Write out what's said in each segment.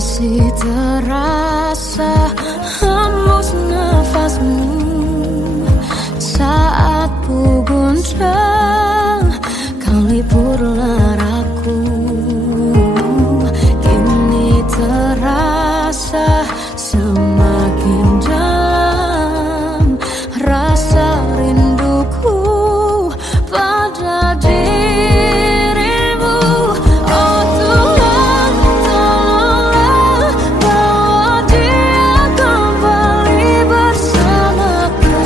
masih terasa hembus nafasmu saat ku goncang, kau lipurlah raku. Kini terasa semakin dalam rasa rinduku pada dirimu. Oh Tuhan, tolonglah bawa dia kembali bersamaku.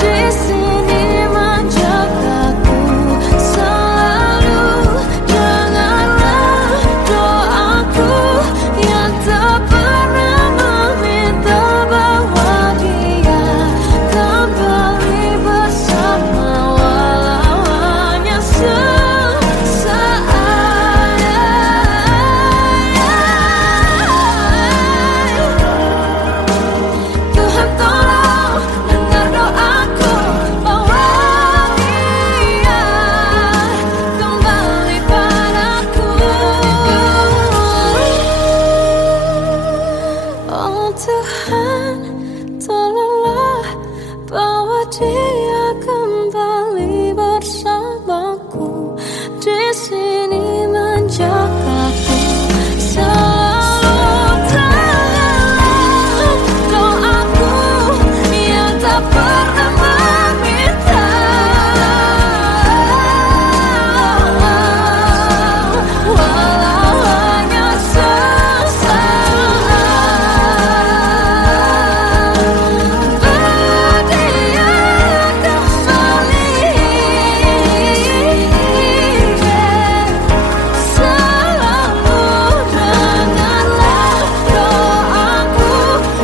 Di sini menjagaku selalu. Dengarlah doaku yang tak pernah meminta bawa dia kembali bersama, walau hanya sesaat. Tuhan tolong dengar doaku, bawa dia kembali padaku. Oh Tuhan, tolonglah bawa dia kembali bersamaku. Di sini menjagaku selalu. Dengarlah doaku yang tak pernah meminta, walau hanya sesaat. Berdia kembali selalu. Dengarlah doaku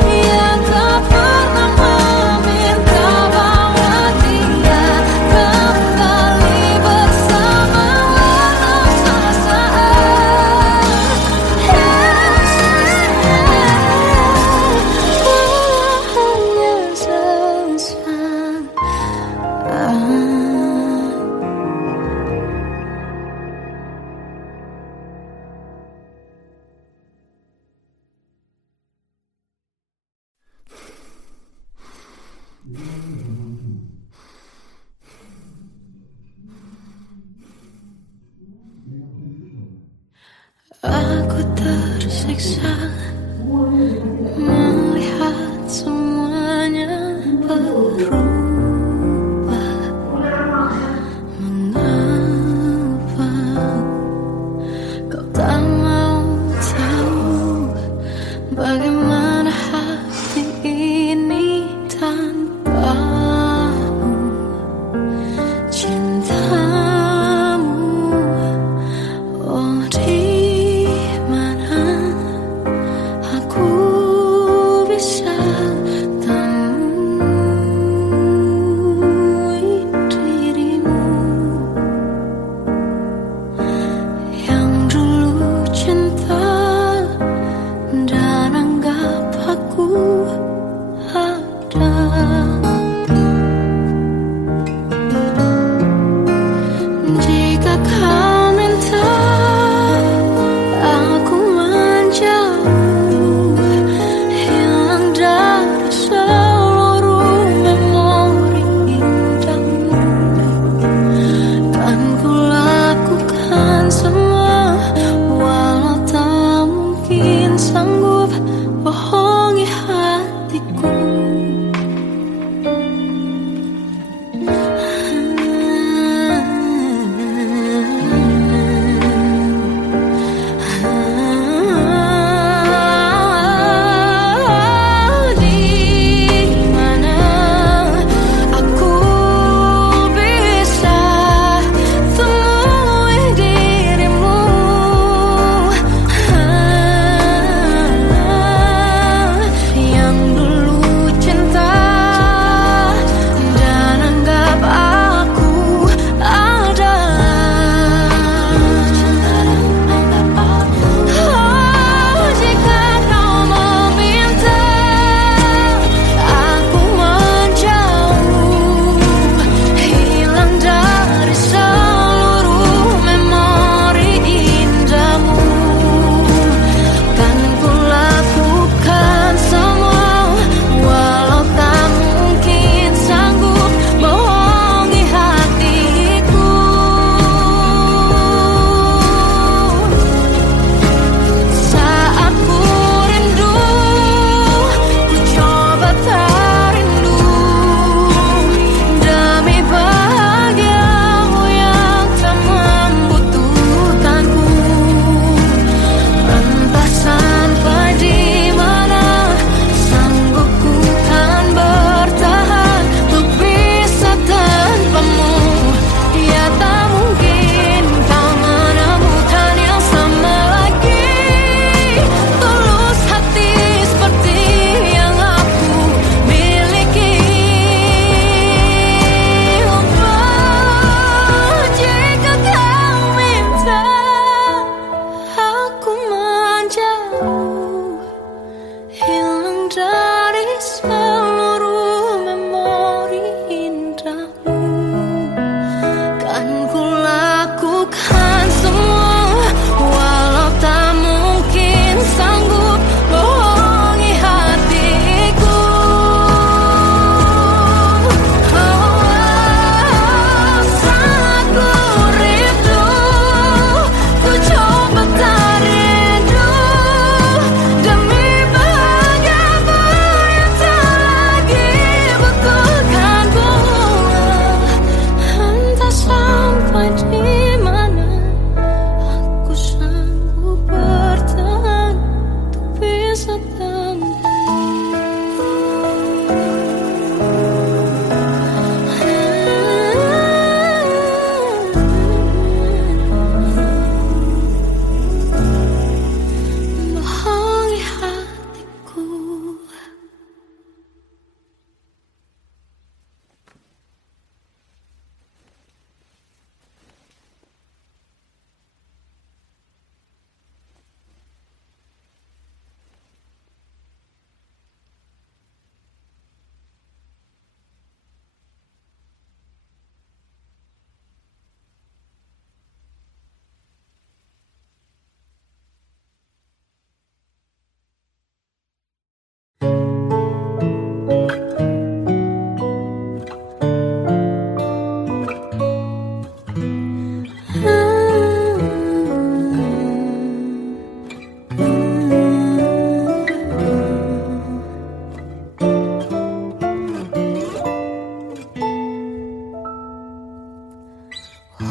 yang tak pernah meminta, bawa dia kembali bersama, walau sesaat. Hanya sesaat. Aku tersiksa melihat semuanya berubah. Mengapa kau tak mau tahu bagaimana hati ini tanpamu? Cintamu, oh di mana aku bisa temui dirimu yang dulu cinta dan anggap aku ada. Jika kau minta aku menjauh, hilang dari seluruh memori indahmu, kan ku lakukan semua, walau tak mungkin sanggup bohongi hatiku. Di mana aku bisa temui dirimu yang dulu Bohongi hatiku.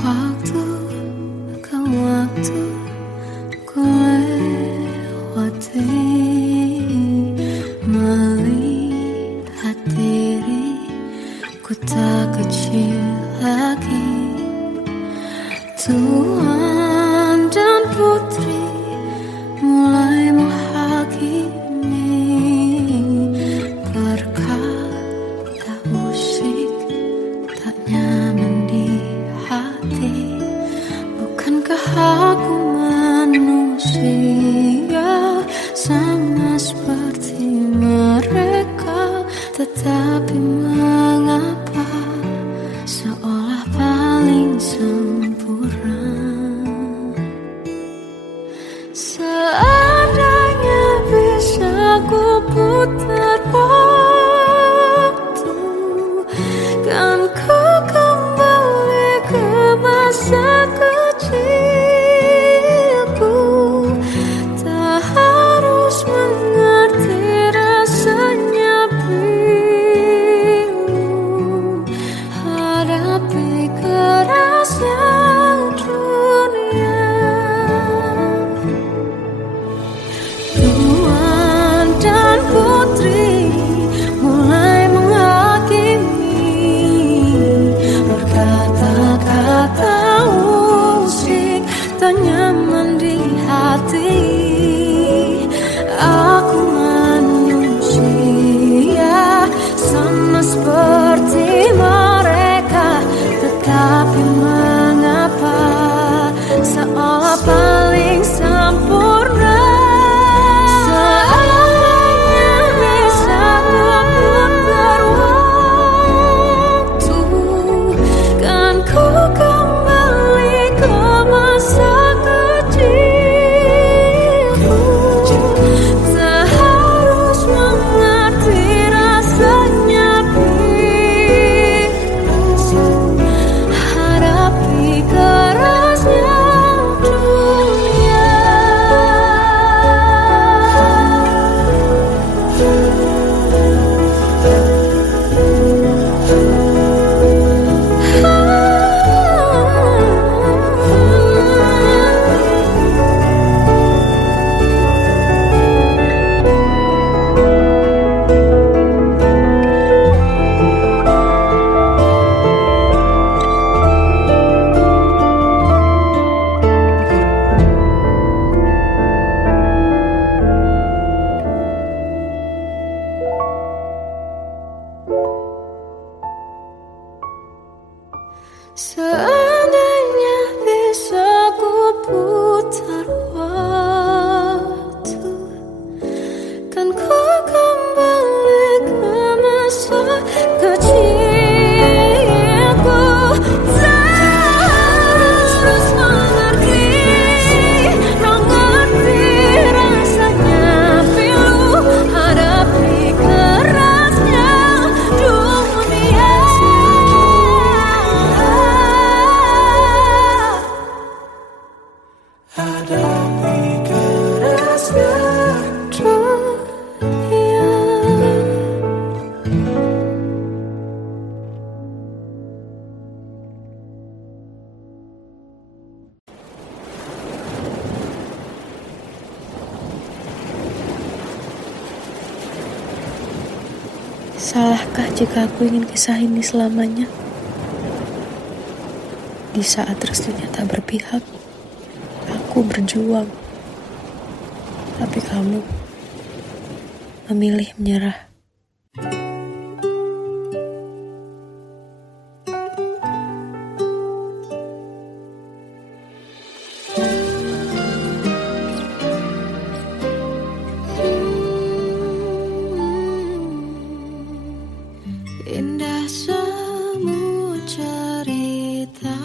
Waktu ke waktu ku lewati, melihat diriku tak kecil lagi. Tuan dan putri mulai menghakimi berkata musik tak nyaman di hati. Bukankah aku manusia sama seperti mereka? Tetapi mengapa seolah paling sempurna? Seandainya bisa ku putar waktu, kan ku kembali ke masa kecilku. Tak harus mengerti rasanya pilu, hadapi kerasnya dunia. Tuan dan putri mulai menghakimi berkata-kata musik tak nyaman di hati. Aku manusia sama seperti mereka, tetapi mengapa seolah paling sempurna? Seandainya bisa ku putar waktu, kan ku kembali ke masa kecilku. Tak harus mengerti rasanya pilu, hadapi kerasnya dunia. Seandainya bisa ku putar waktu, kan ku kembali ke masa kecilku. Tak harus mengerti rasanya pilu, hadapi kerasnya dunia. Hadapi kerasnya dunia. Salahkah jika aku ingin kisah ini selamanya? Di saat restunya tak berpihak, aku berjuang. Tapi kamu memilih menyerah. Indah semua cerita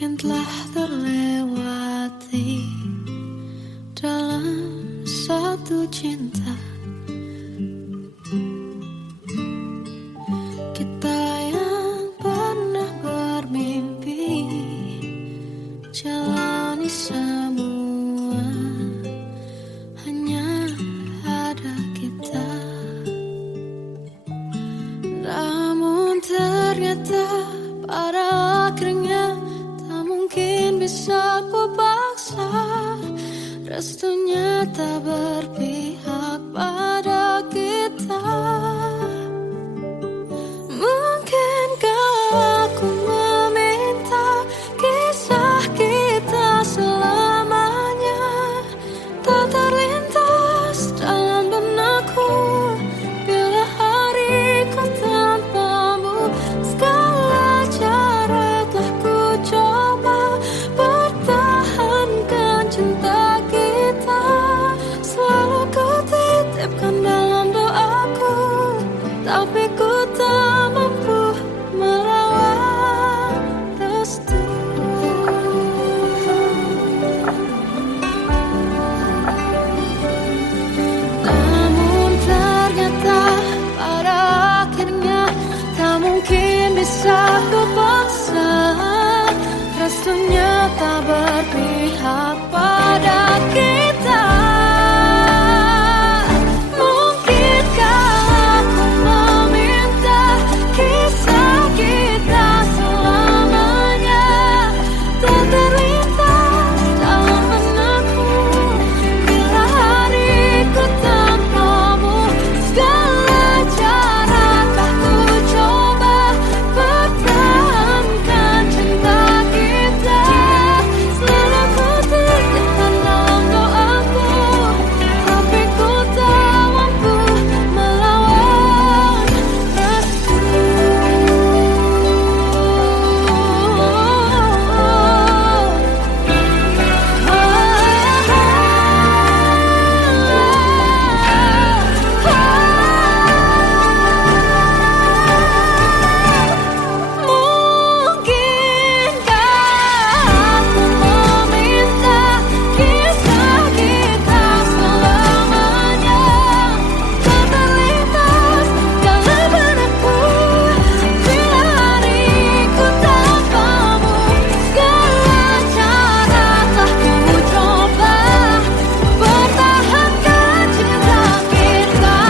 yang telah terlewati dalam satu cinta. Kita yang pernah bermimpi jalani semua, hanya ada kita. Namun ternyata pada akhirnya tak mungkin bisa ku paksa. Restunya tak berpihak pada kita. Mungkinkah aku meminta kisah kita selamanya tak terlintas dalam benakku bila hariku tanpamu. Segala cara telah ku coba pertahankan cinta kita. Selalu ku titipkan dalam doaku, tapi ku tak mampu melawan restu. Namun ternyata pada akhirnya tak mungkin bisa ku paksa. Restunya tak berpihak pada kita. Mungkinkah aku meminta kisah kita selamanya tak terlintas dalam benakku bila hariku tanpamu. Segala cara telah ku coba pertahankan cinta kita. Selalu ku titipkan dalam doaku, tapi ku tak mampu melawan restu. Mungkinkah aku meminta kisah kita selamanya tak terlintas dalam benakku bila hariku tanpamu. Segala cara telah ku coba pertahankan cinta kita.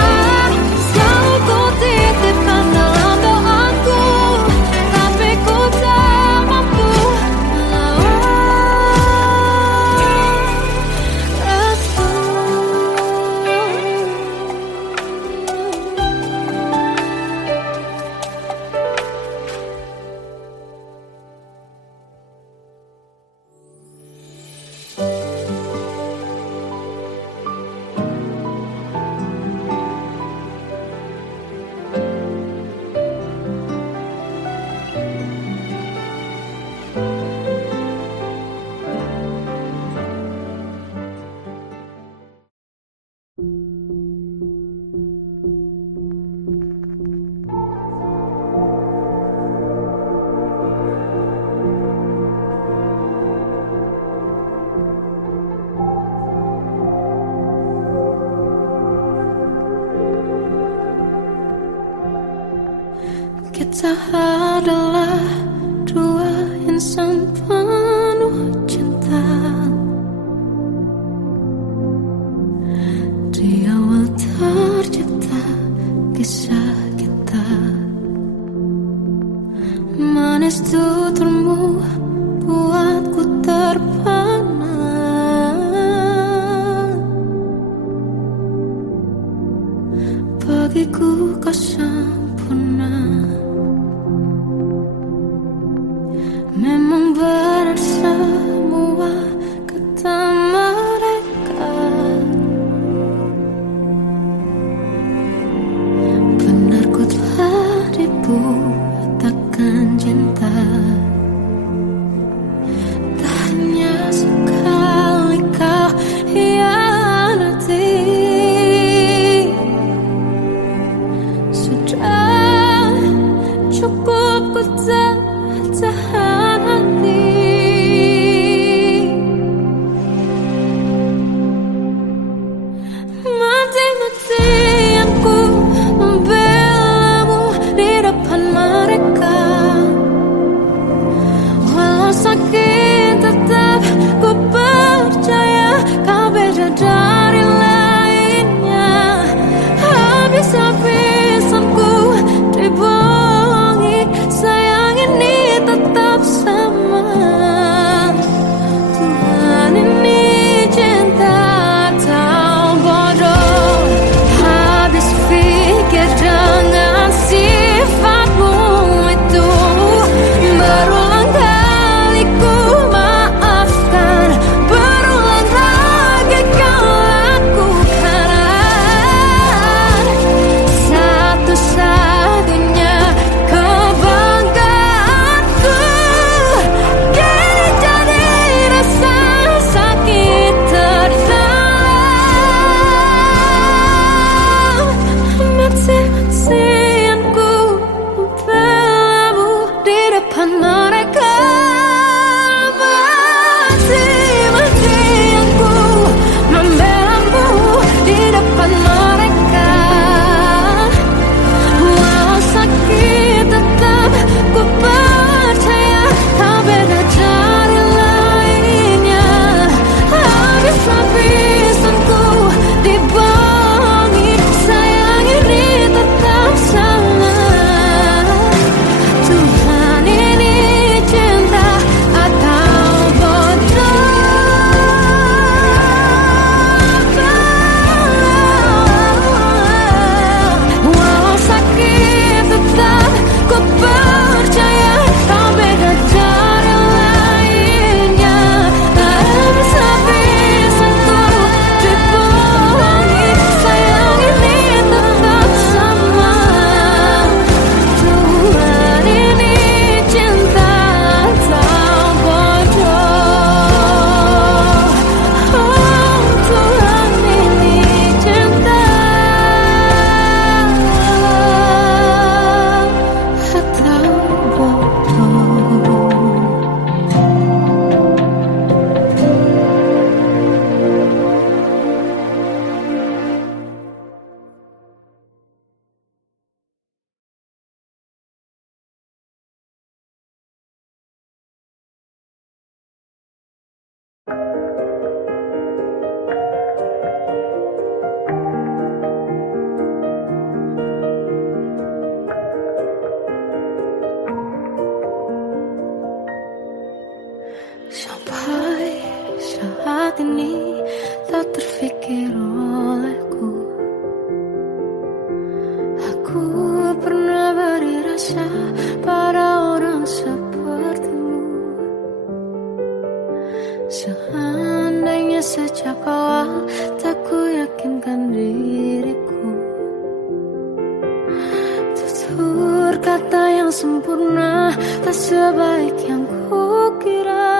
Selalu ku titipkan dalam doaku, tapi ku tak mampu melawan restu. Kita adalah dua insan penuh cinta. Di awal tercipta kisah kita. Manis tuturmu buatku terpana. bagiku kau sempurna. Memang benar semua kata mereka, benar ku telah dibutakan cinta. Tak hanya sekali kau hianati, sudah cukup ku tahan hati. Mati-matian ku membelamu di depan mereka. Walau sakit tetap ku percaya kau beda dari lainnya. Habis-habisan ku dibohongi, sayang ini tetap sama. Tuhan ini cinta atau bodoh. Habis pikir dengan sifatmu itu, berulang kali ku maafkan, berulang lagi kau lakukan. Satu-satunya kebanggaanku kini jadi rasa sakit terdalam. Mati-matian ku membelamu di depan mereka. Mati-matian ku membelamu di depan mereka. Walau sakit tetap ku percaya kau beda dari lainnya. Habis-habisan ku dibohongi, sayang ini tetap sama. Tuhan ini cinta atau bodoh. Walau sakit tetap ku percaya kau beda dari lainnya. Habis-habisan ku dibohongi, sayang ini tetap sama. Tuhan ini cinta atau bodoh. Oh, Tuhan ini cinta atau bodoh. Sampai saat ini tak terfikir olehku, aku pernah beri rasa pada orang sepertimu. Seandainya sejak awal tak ku yakinkan diriku, tutur kata yang sempurna tak sebaik yang kukira.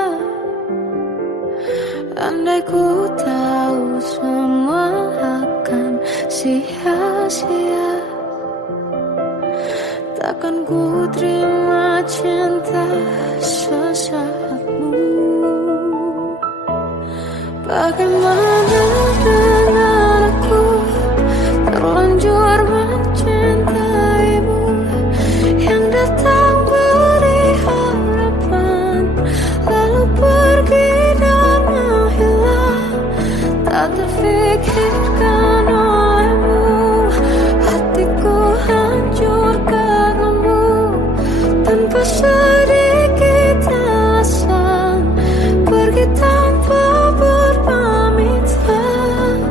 Andai ku tahu semua akan sia-sia, takkan ku terima cinta sesaatmu. Bagaimana dengan aku, terlanjur mencintaimu, yang datang beri harapan lalu pergi dan menghilang. Tak terfikirkan olehmu, hatiku hancur karenamu. Tanpa sedikit alasan, pergi tanpa berpamitan.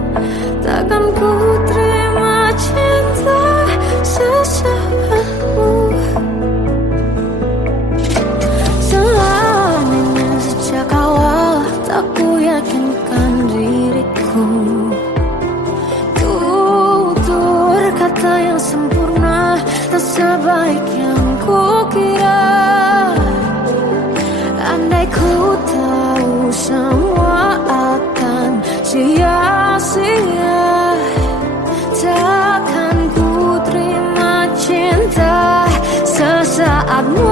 sempurna, tak sebaik yang kukira. Andai ku tahu semua akan sia-sia, takkan ku terima cinta sesaatmu.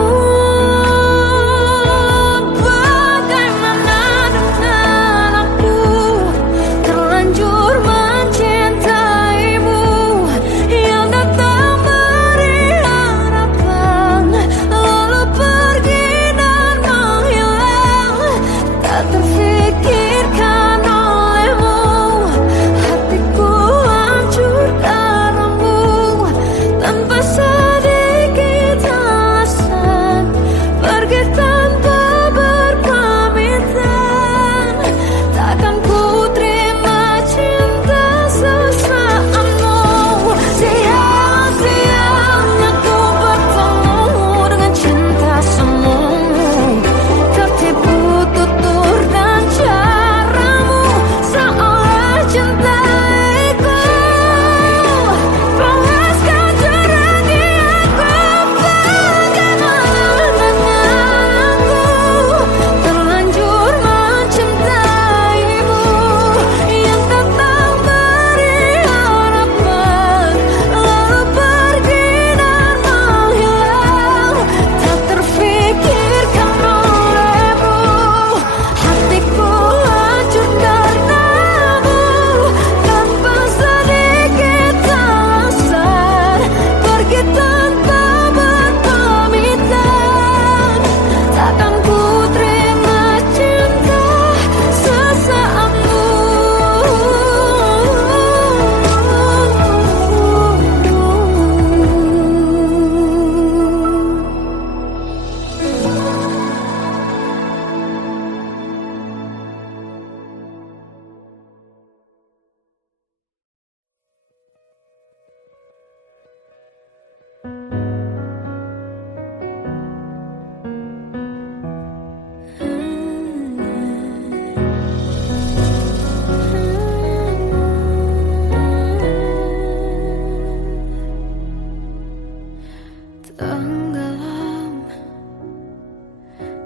Tenggelam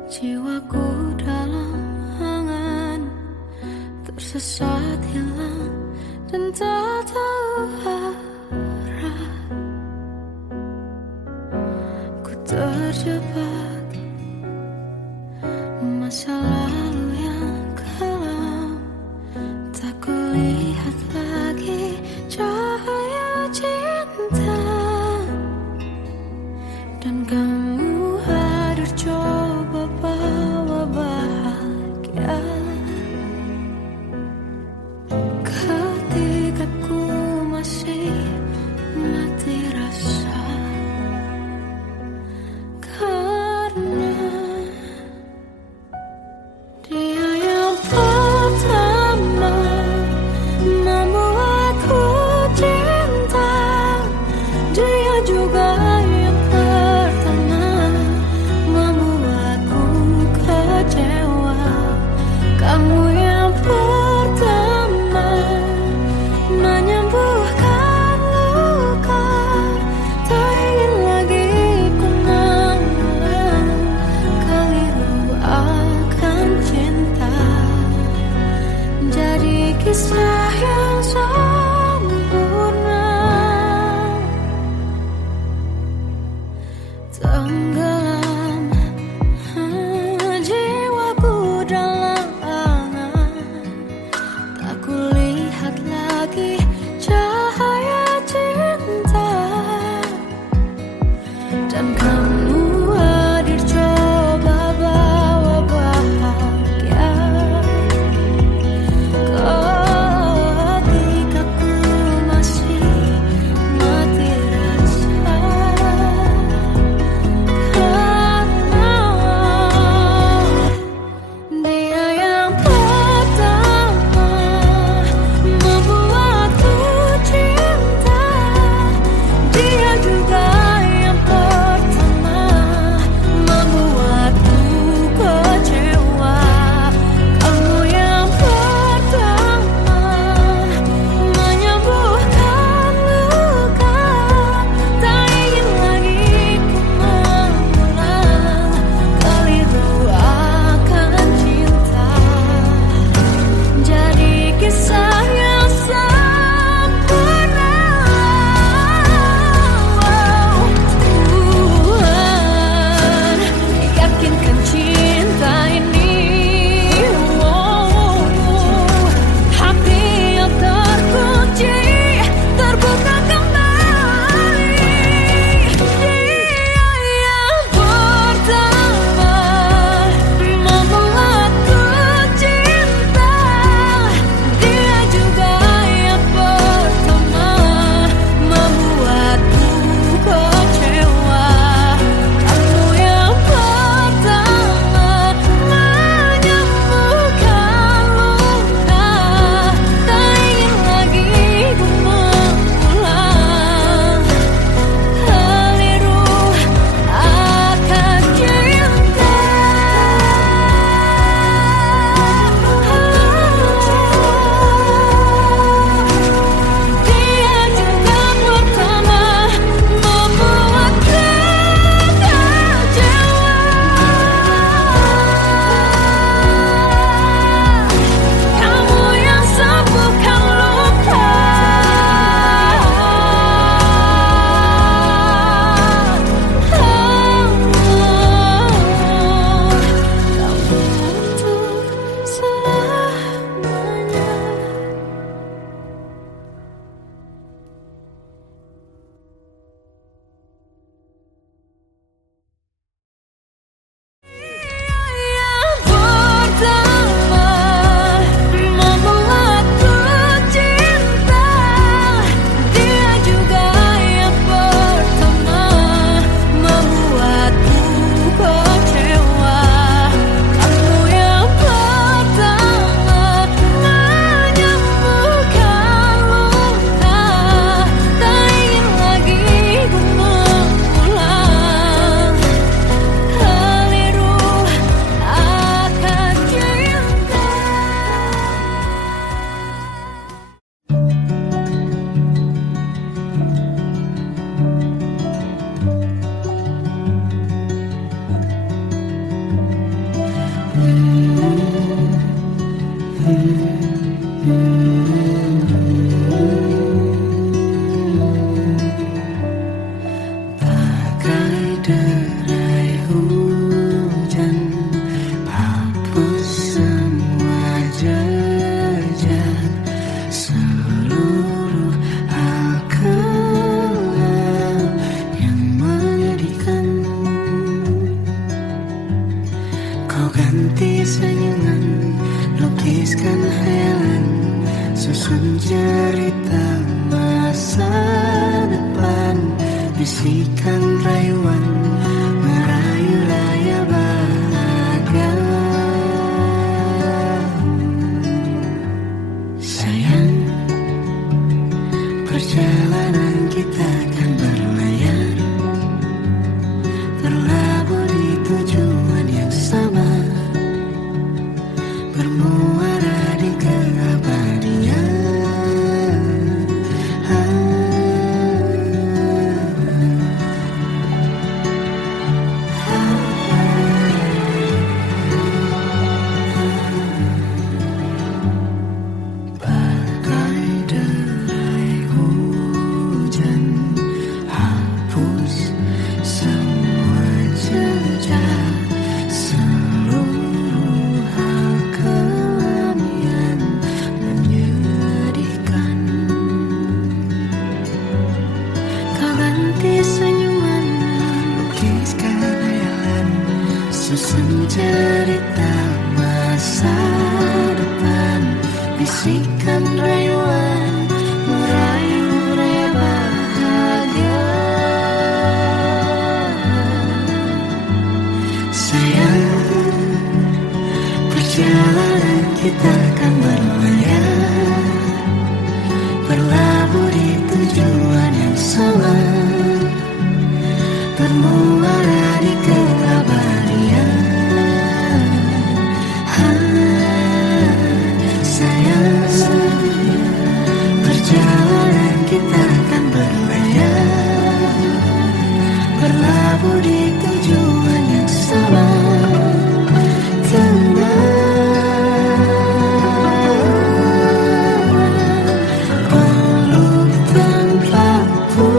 jiwaku dalam angan, tersesat hilang dan tak tahu arah. Ku terjebak masa lalu yang kelam, tak kulihat lagi cahaya cinta. Dan kamu hadir coba bawa bahagia ketika ku masih mati rasa. bisikan rayuan merayu raya bahagia. Sayang, perjalanan kita akan berlayar, berlabuh di tujuan yang sama, bermuara di keabadian. Bagai derai hujan, hapus semua jejak, seluruh hal kelam yang menyedihkan. Kau ganti senyuman, lukiskan hayalan, susun cerita masa depan, bisikan rayuan merayu raya bahagia. Sayang, perjalanan kita akan berlayar, berlabuh di tujuan yang sama, bermuara di keabadian. Sayang, perjalanan kita akan berlayar, berlabuh di tujuan yang sama. Peluk tempatku,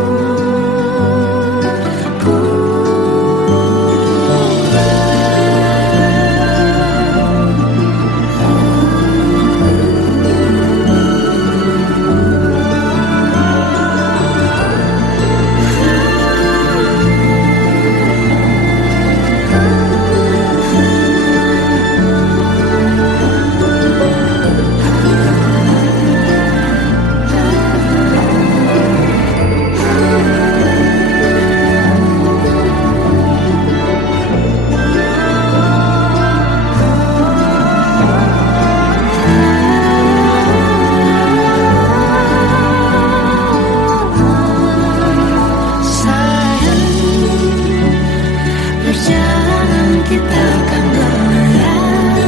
perjalanan kita akan berlayar,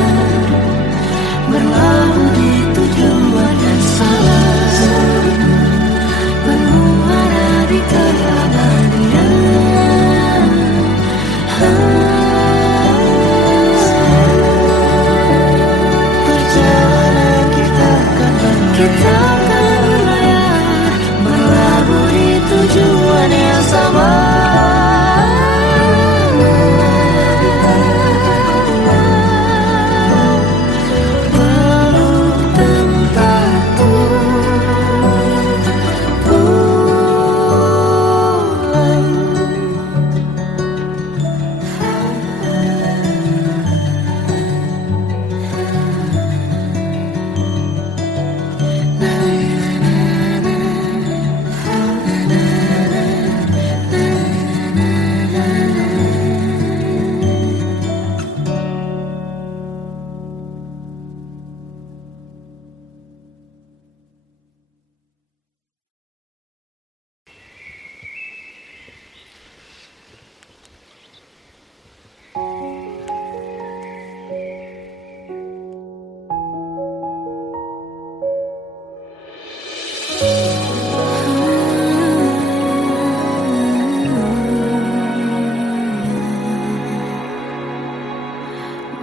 berlabuh di tujuan yang sama, bermuara di keabadian. Perjalanan kita akan berlayar, berlabuh di tujuan yang sama.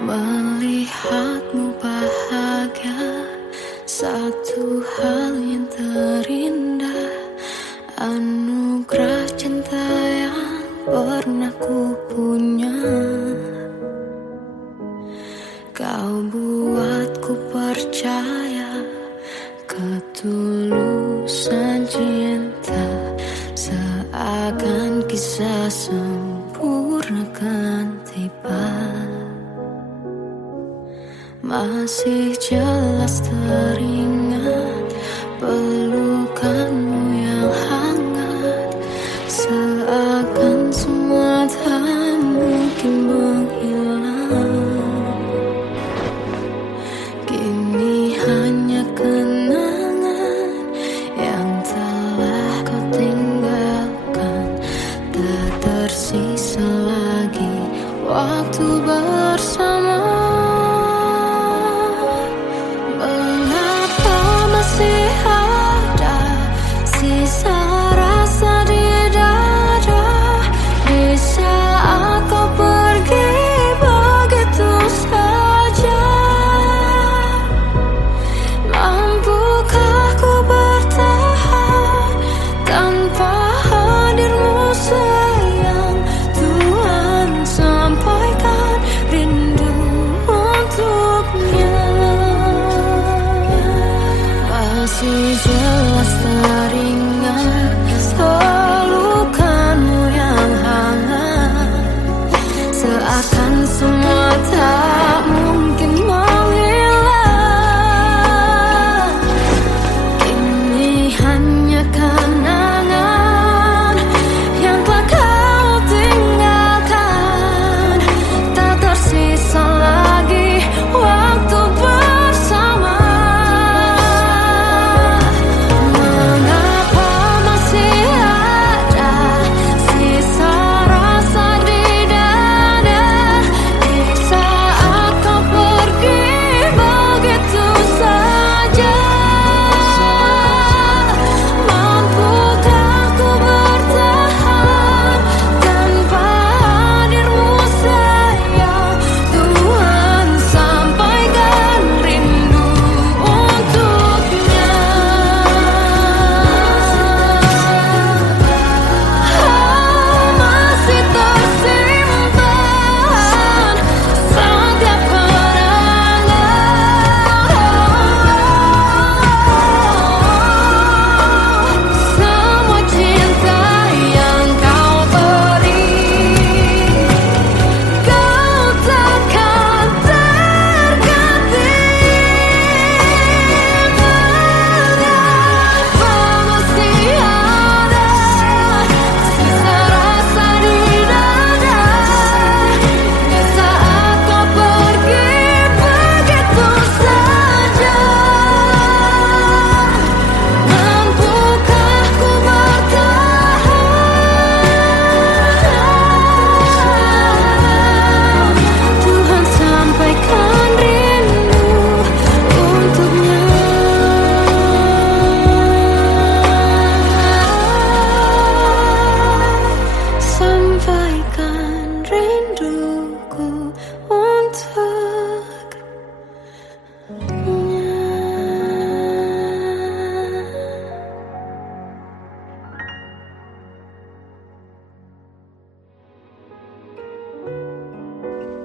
Melihatmu bahagia, satu hal yang terindah, anugerah cinta yang pernah ku punya. Kau buatku percaya ketulusan cinta, seakan kisah sempurna kan tiba. Masih jelas teringat pelukanmu yang hangat,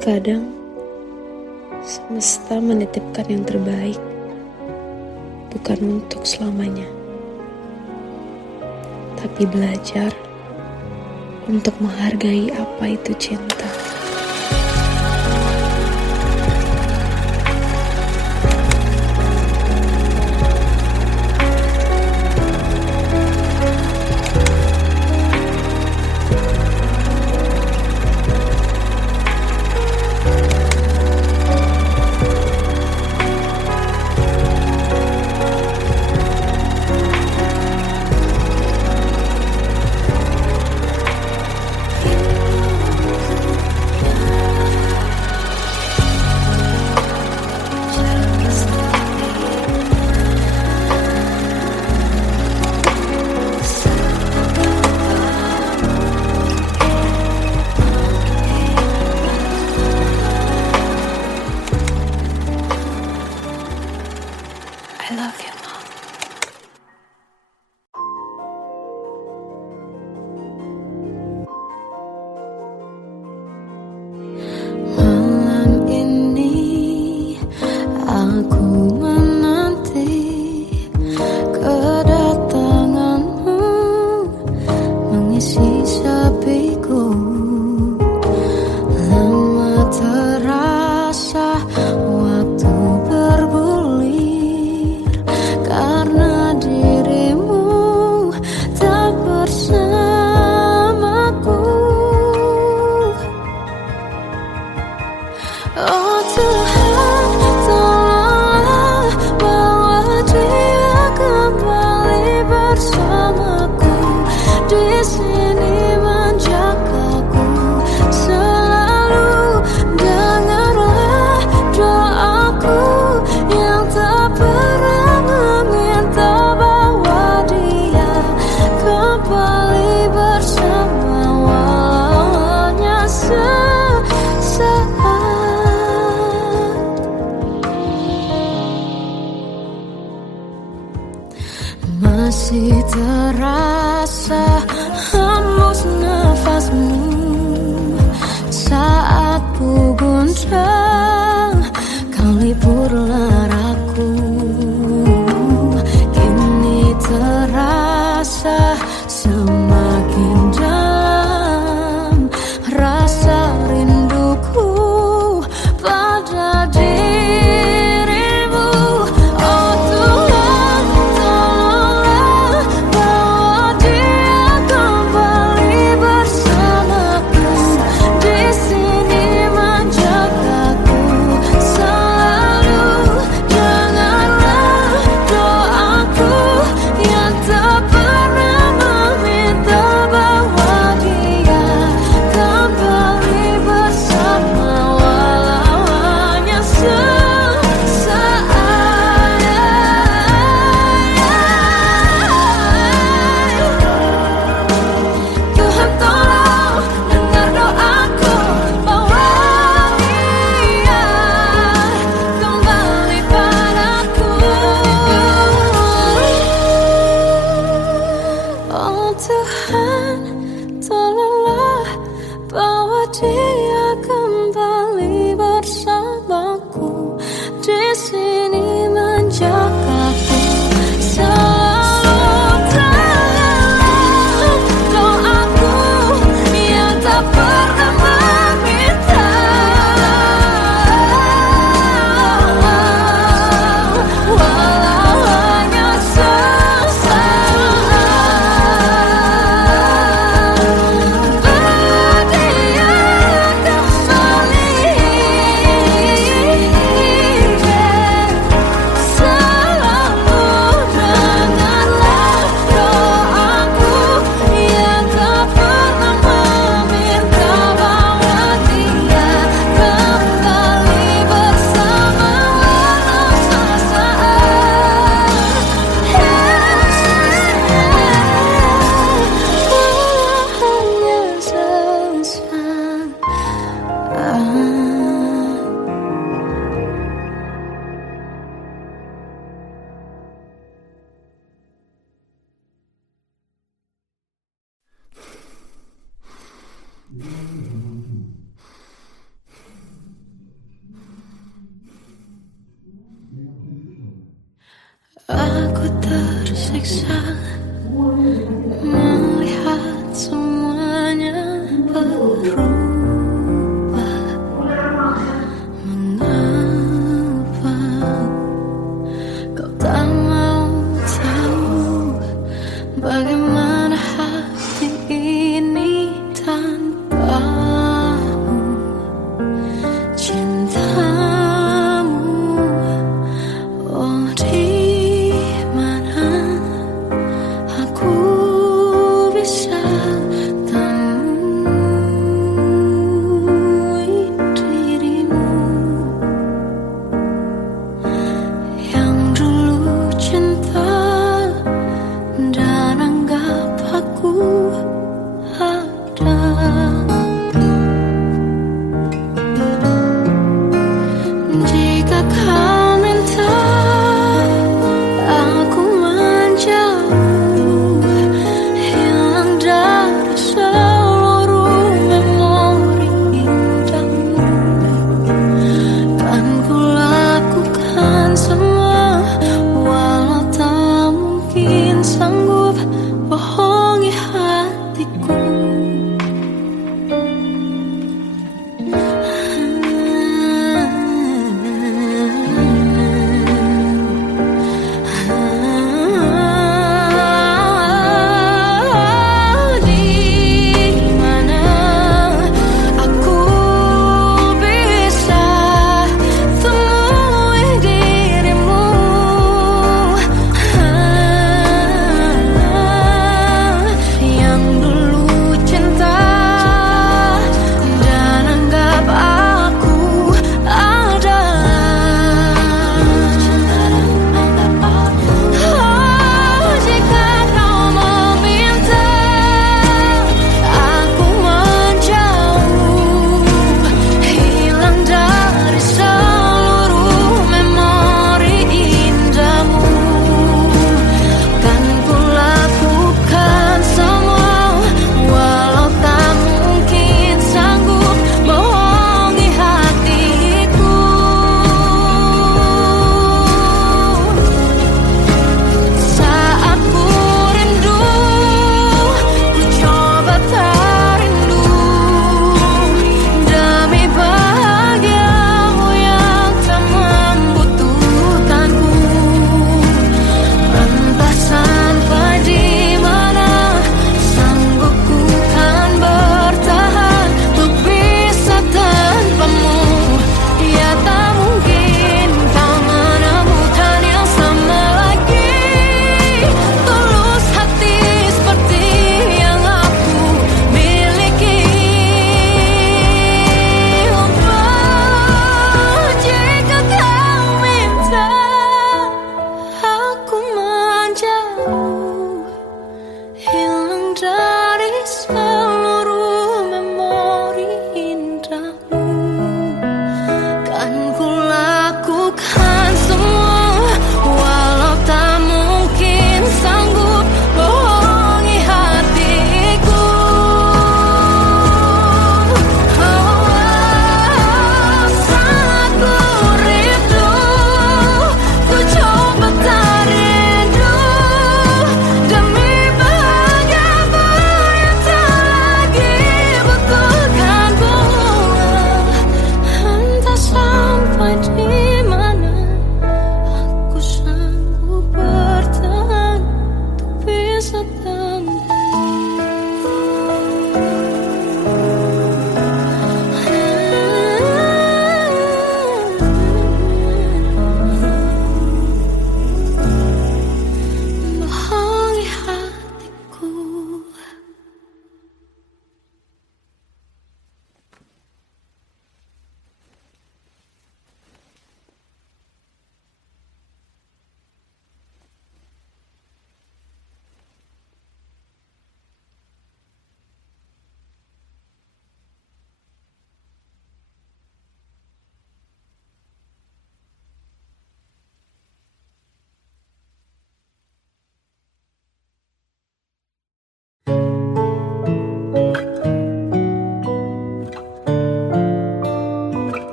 Kadang semesta menitipkan yang terbaik, bukan untuk selamanya, tapi belajar untuk menghargai apa itu cinta. I love you, Mom. Malam ini aku menanti kedatanganmu mengisi sepiku. Lama terasa waktu bergulir karena dirimu tak bersamaku. Oh Tuhan, tolonglah bawa dia kembali bersamaku. Di sini menjagaku selalu. Dengarlah doaku yang tak pernah meminta, bawa dia kembali bersama walau hanya sesaat. Masih terasa hembus nafasmu saat ku gunjang kau liburlah aku. Kini terasa semakin dalam rasa rinduku pada dirimu. Oh Tuhan, tolonglah bawa dia kembali bersamaku. Di sini menjagaku selalu. Dengarlah doaku yang tak pernah meminta, bawa dia kembali bersama walau hanya sesaat. Tuhan tolong dengar doaku, bawa dia kembali padaku. Oh Tuhan, tolonglah bawa dia kembali bersamaku. Di sini menjagaku selalu. Dengarlah doaku yang tak pernah meminta, walau hanya sesaat. Bawa dia tersiksa melihat semuanya berubah. Mengapa kau tak mau tahu bagaimana hati ini tanpamu? Cintamu, oh di mana aku bisa temui dirimu yang dulu cinta dan anggap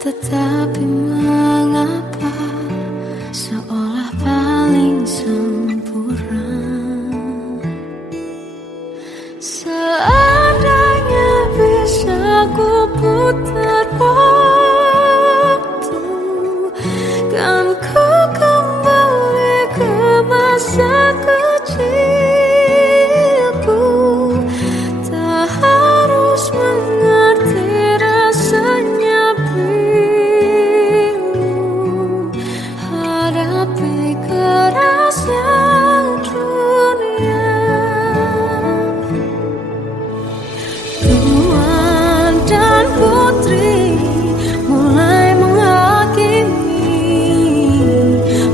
Tetapi mengapa seolah paling sempurna. Seandainya bisa ku putar waktu, kan ku kembali ke masa kecilku. Tak harus mengerti rasanya bingung hadapi kerasnya dunia. Tuan dan putri mulai menghakimi,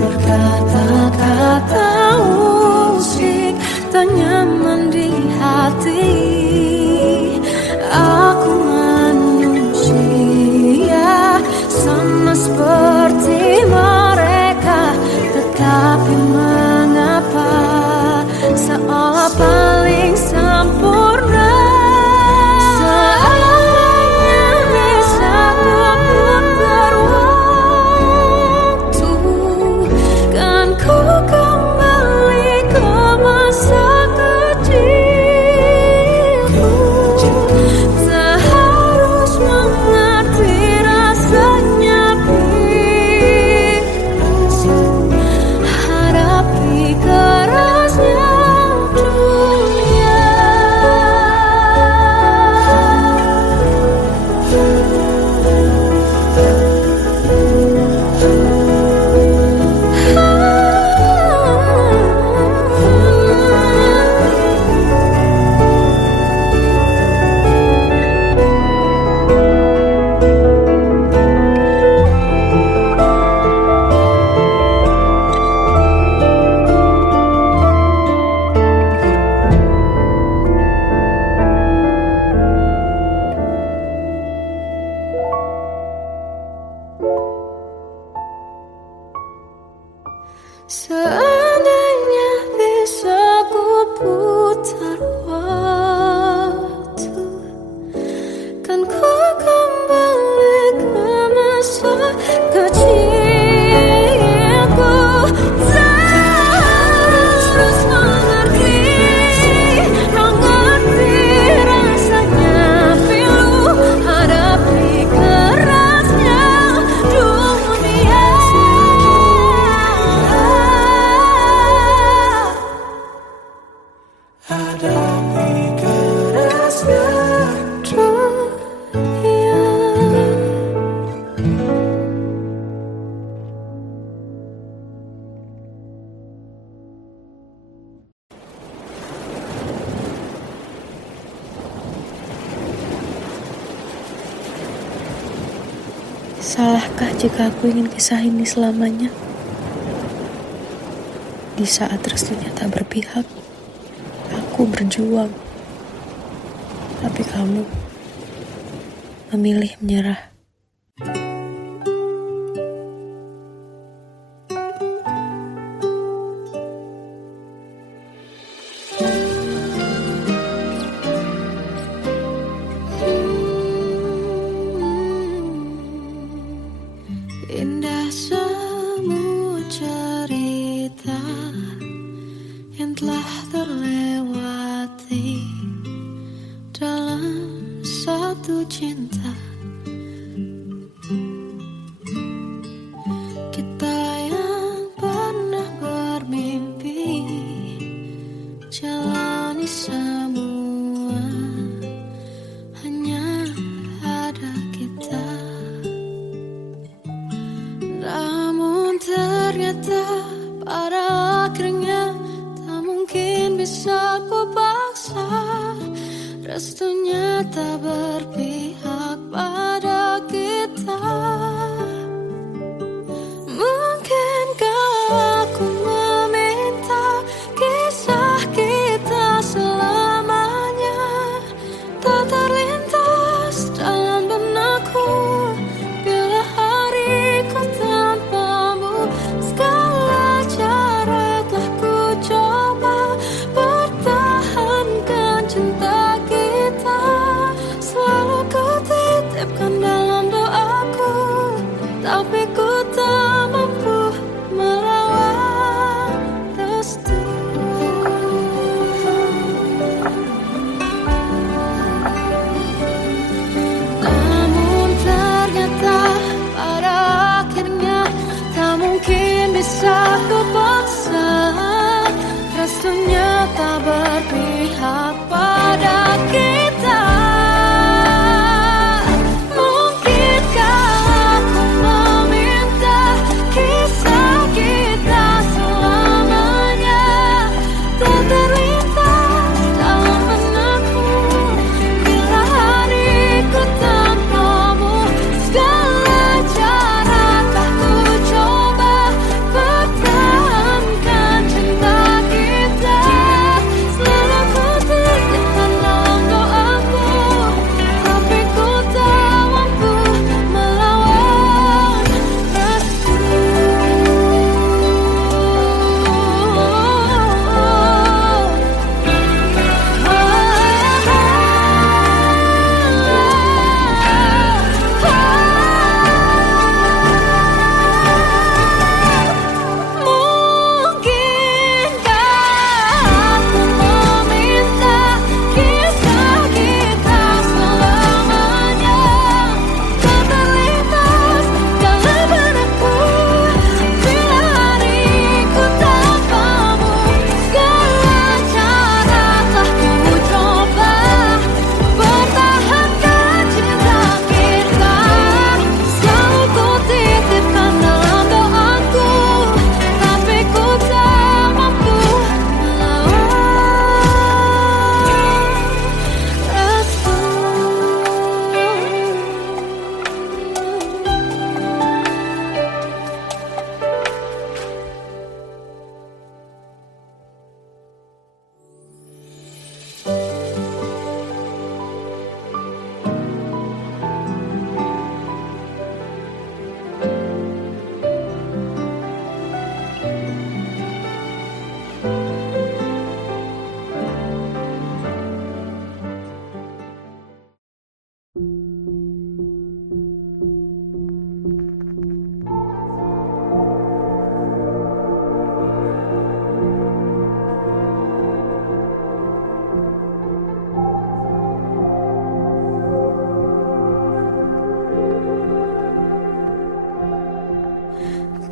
berkata-kata musik tak nyaman di hati. Aku manusia sama seperti mereka, tetapi mengapa seolah paling sempurna. Seandainya bisa ku putar waktu, kan ku kembali ke masa kecilku. Tak harus mengerti rasanya bingung hadapi kerasnya dunia. Seandainya bisa ku putar waktu, kan ku kembali ke masa kecilku. Tak harus mengerti rasanya pilu hadapi kerasnya dunia. Hadapi kerasnya dunia. Salahkah jika aku ingin kisah ini selamanya? Di saat restunya tak berpihak, aku berjuang. Tapi kamu memilih menyerah. Indah semua cerita yang telah terlewati dalam satu cinta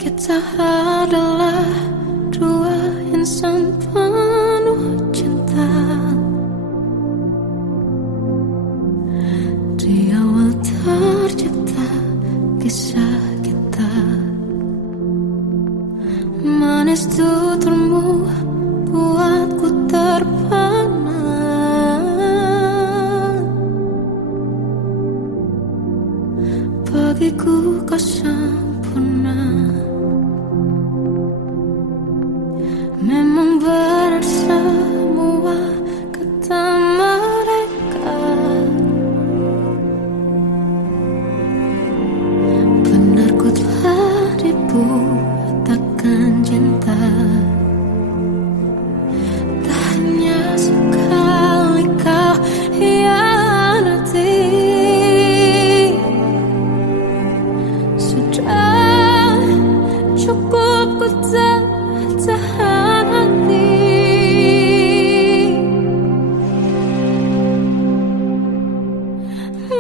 Kita adalah dua insan penuh cinta. Di awal tercipta kisah kita, manis tuturmu buatku terpana. Bagiku kau sempurna. Memang berat semua kata mereka, benar ku telah dibutakan cinta. Tak hanya sekali kau hianati, sudah cukup ku tahan hati.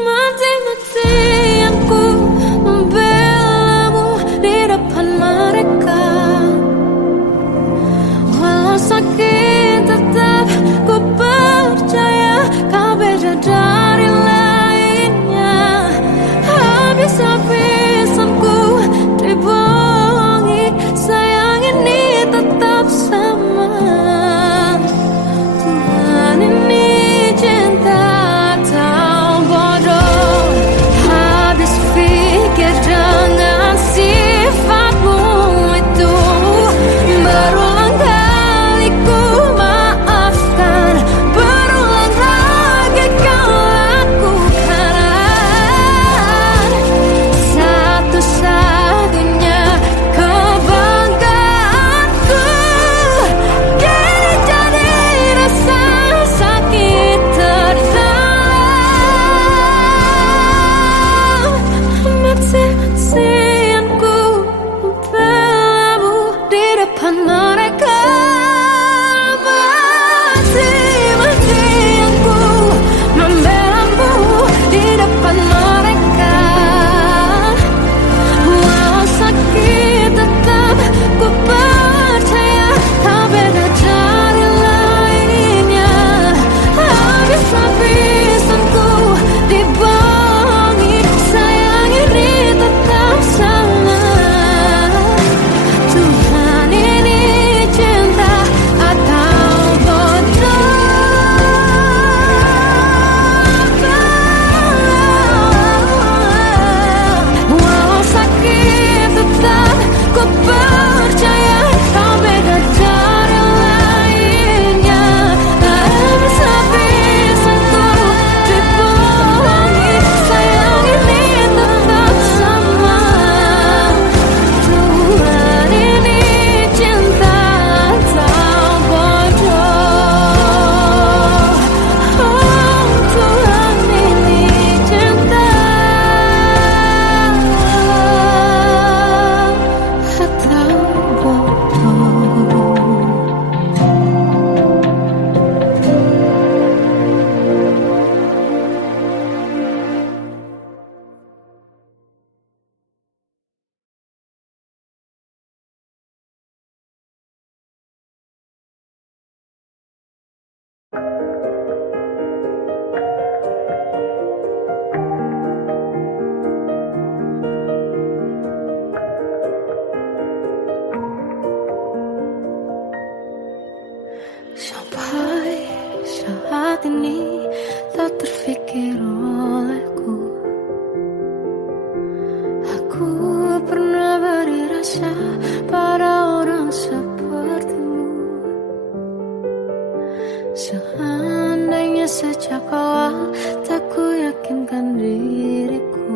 Mati-matian ku membelamu di depan mereka. Walau sakit tetap ku percaya kau beda dari lainnya. Habis-habisan ku dibohongi, sayang ini tetap sama. Tuhan ini cinta atau bodoh. Habis pikir dengan sifatmu itu, berulang kali ku maafkan, berulang lagi kau lakukan. Satu-satunya kebanggaanku kini jadi rasa sakit terdalam. Mati-matian ku membelamu di depan mereka. Mati-matian ku membelamu di depan mereka. Walau sakit tetap ku percaya kau beda dari lainnya. Habis-habisan ku dibohongi, sayang ini tetap sama. Tuhan ini cinta atau bodoh. Walau sakit tetap ku percaya kau beda dari lainnya. Habis-habisan ku dibohongi, sayang ini tetap sama. Tuhan ini cinta atau bodoh. Oh, Tuhan ini cinta atau bodoh. Sampai saat ini tak terfikir olehku, aku pernah beri rasa pada orang sepertimu. Seandainya sejak awal tak ku yakinkan diriku,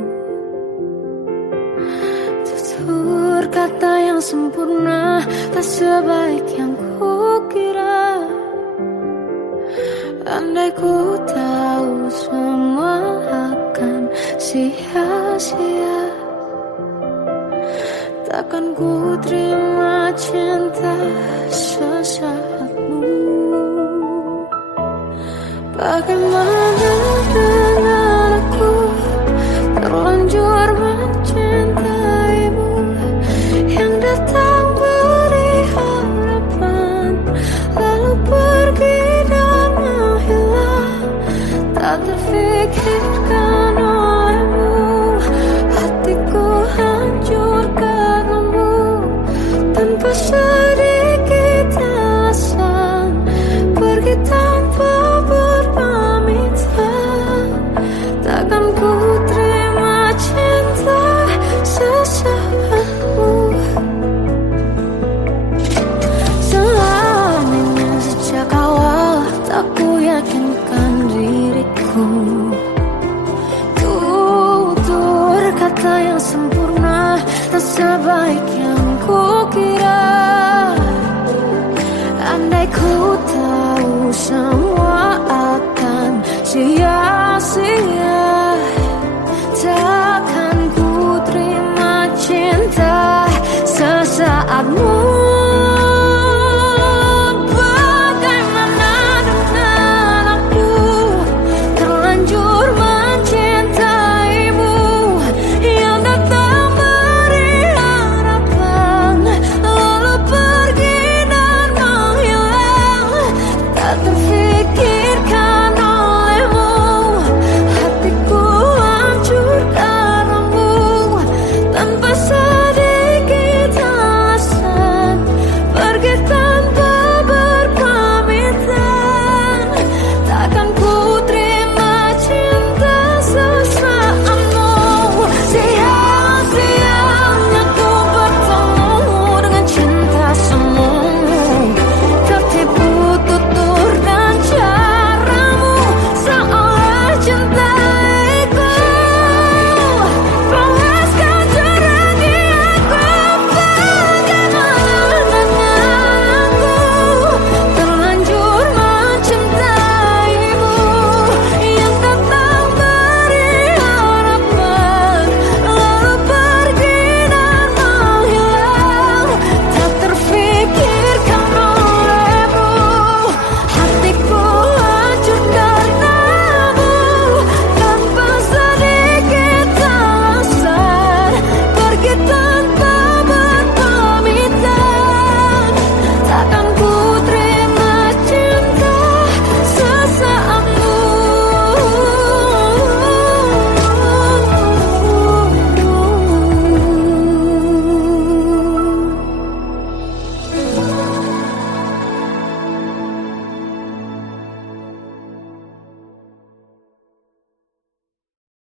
tutur kata yang sempurna tak sebaik yang kukira. Andai ku tahu semua akan sia-sia, takkan ku terima cinta sesaatmu. Bagaimana dengan aku terlanjur mencintaimu, yang sempurna, tak sebaik yang kukira. Andai ku tahu semua akan sia-sia.